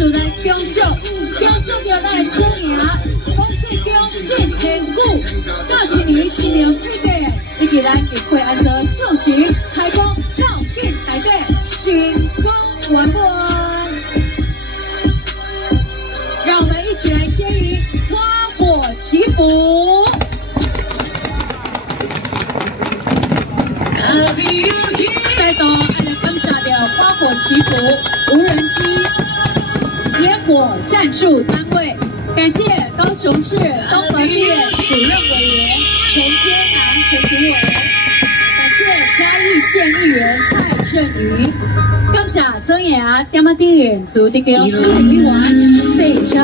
祝咱恭祝着咱的子爷，讲最恭喜天鼓，恭喜你新年快乐，以及咱结会安坐祝喜开工照片台底成功圆满。让我们一起来接迎花火祈福。再度爱来感谢着花火祈福无人机烟火赞助单位，感谢高雄市东门店主任委员陈天南陈主委，感谢嘉义县议员蔡振宇，感谢曾爷点啊点主席蔡委员谢超，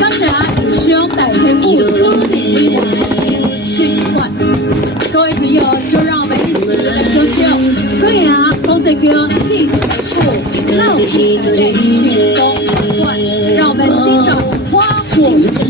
感谢兄大天父主席委员刘清冠。各位朋友，就让我们一起来恭祝曾爷公最高庆祝闹皮的成功圆满，让我们欣赏花火祈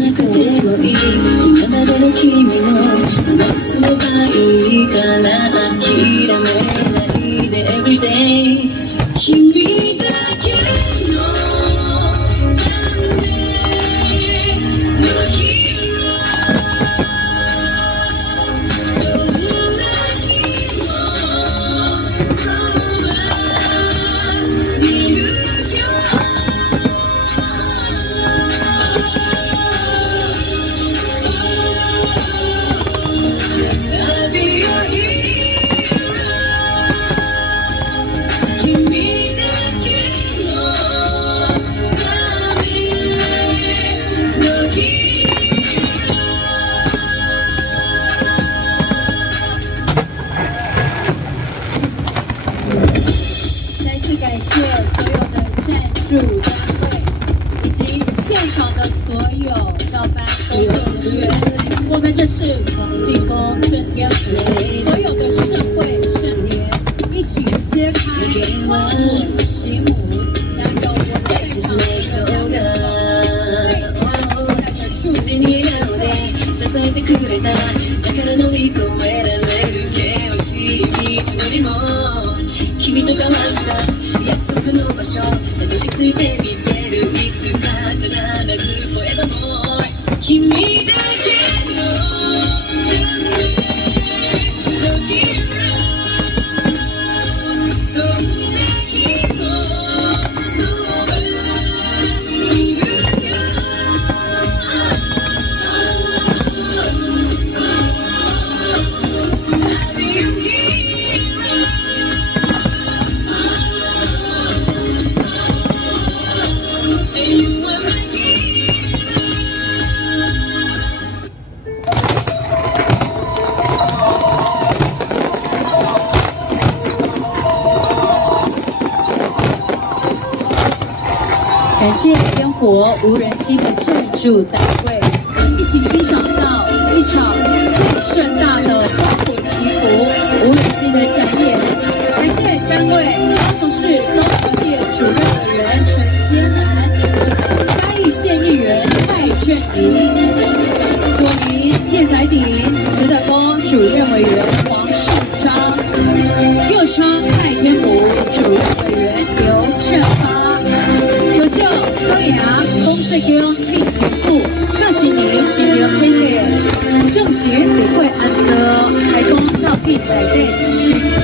再次感谢所有的赞助单位以及现场的所有照班工作人员，我们这是黄金宫春天府所有的社会盛年，一起揭开花火喜幕，来有我们非常盛大的最期待的祝福。君と交わした約束の場所たどり着いてみせるいつか必ず forevermore 君だけの運命のヒーローどんな日もそばにいるよ I'll be your hero感谢烟火无人机的赞助单位，一起欣赏到一场最盛大的花火祈福无人机的展演。感谢单位高雄市东河店主任委员陈天南、嘉义县议员蔡振宇、左营叶仔鼎慈德宫主任委员黄世章、右商太天府主任委员刘正发。曾爷公最高庆典部，恭喜你新年快乐！祝喜你会安坐开工到地台的成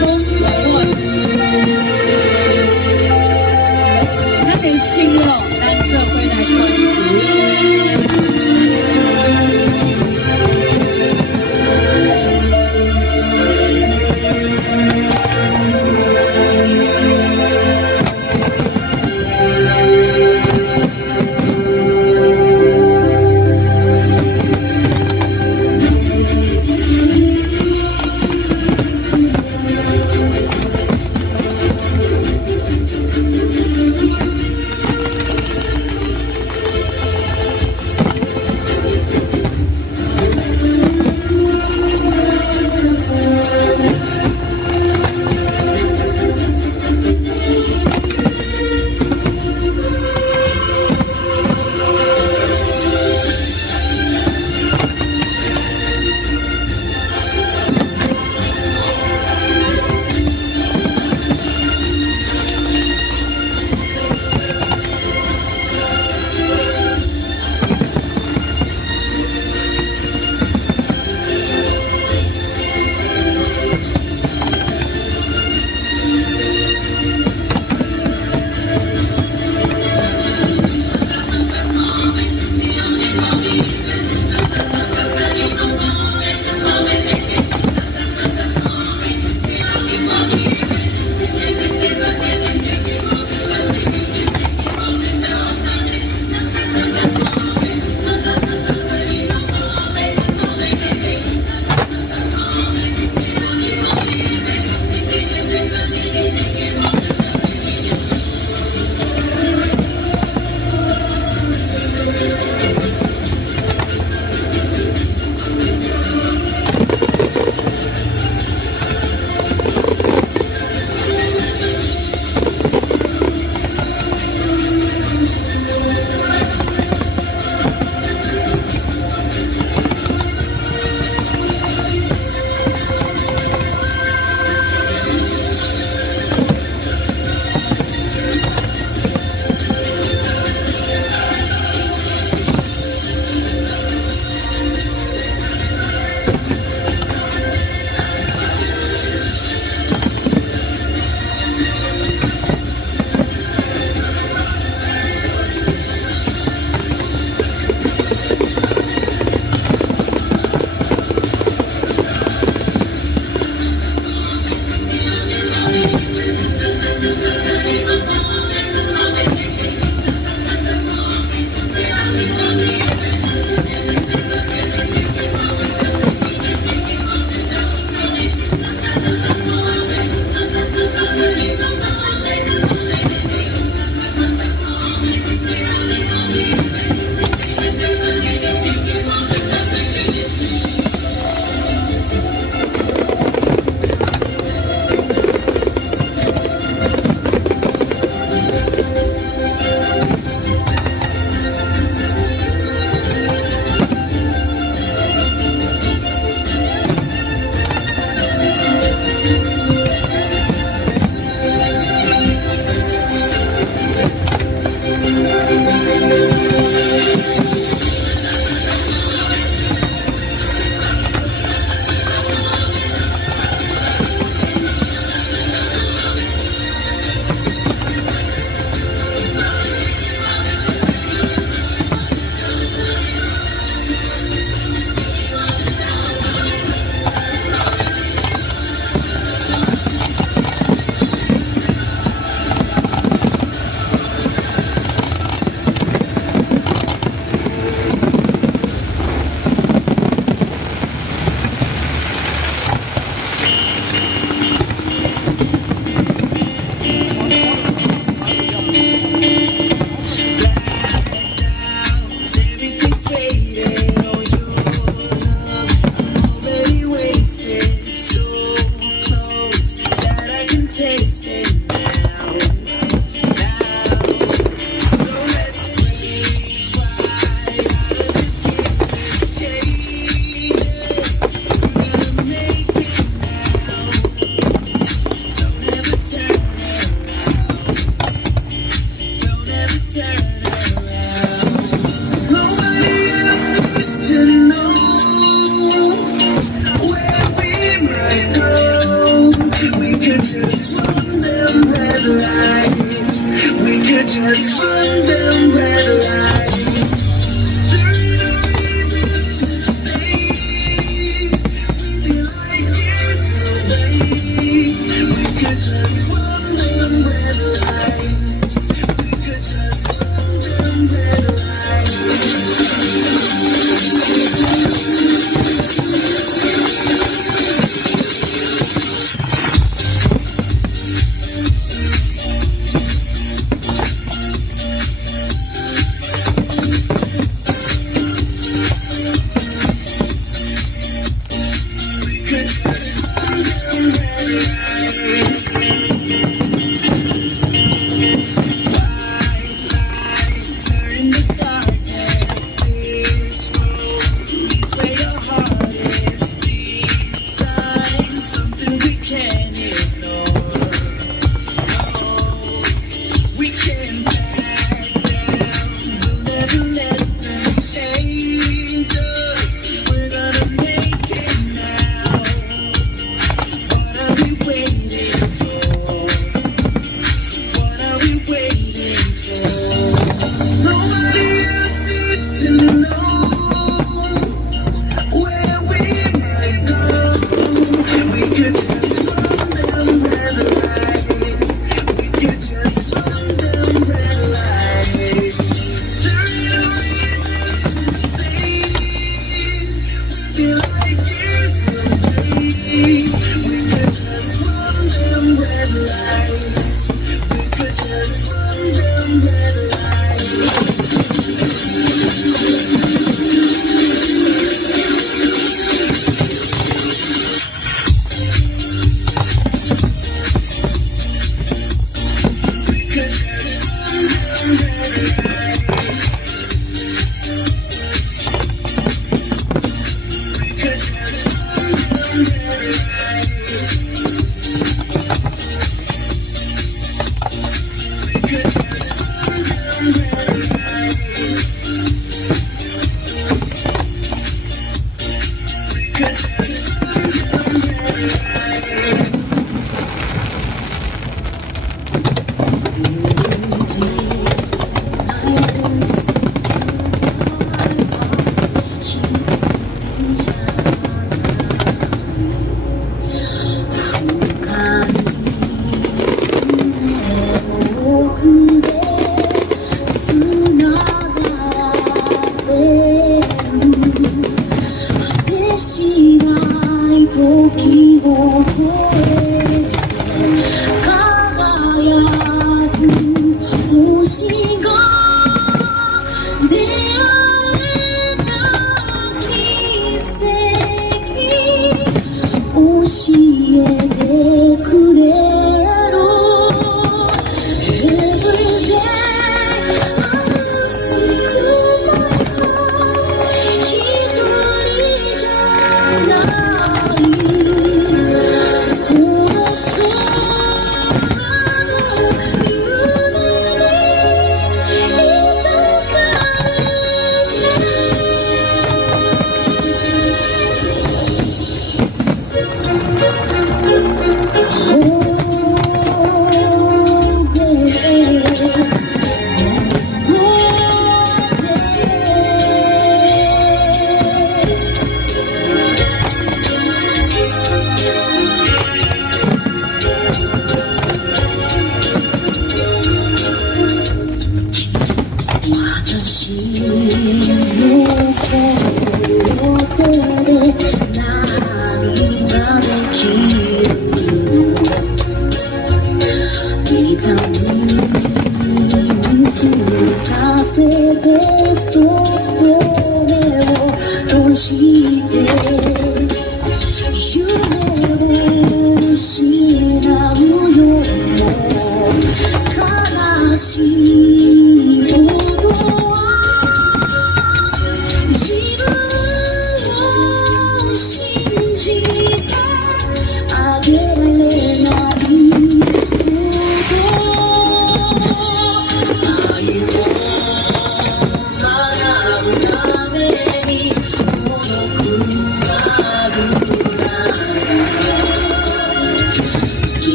功圆满。咱的信用，咱做回来关系。them red lights. There ain't no reason to stay. We'll be like years away. We could just run them red lights. We could just run them red lights.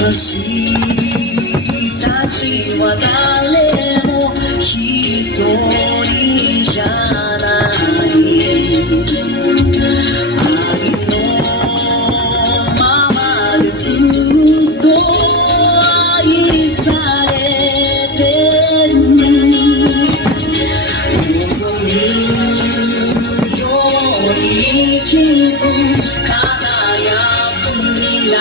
私たちは誰も一人じゃない愛のままでずっと愛されてる望むように生きる輝く未来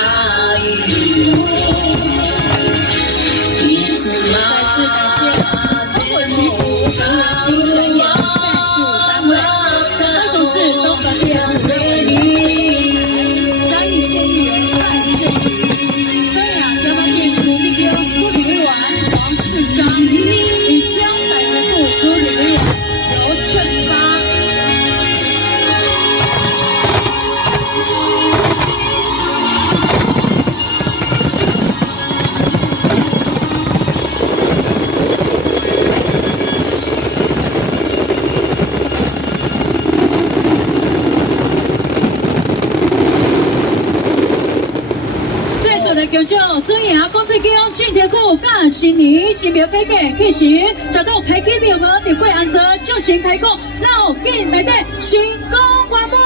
叫做尊严公职机关进铁股甲新年新庙开价开始，找到开启庙门，别过安全，就先开工，老紧来得成功圆满。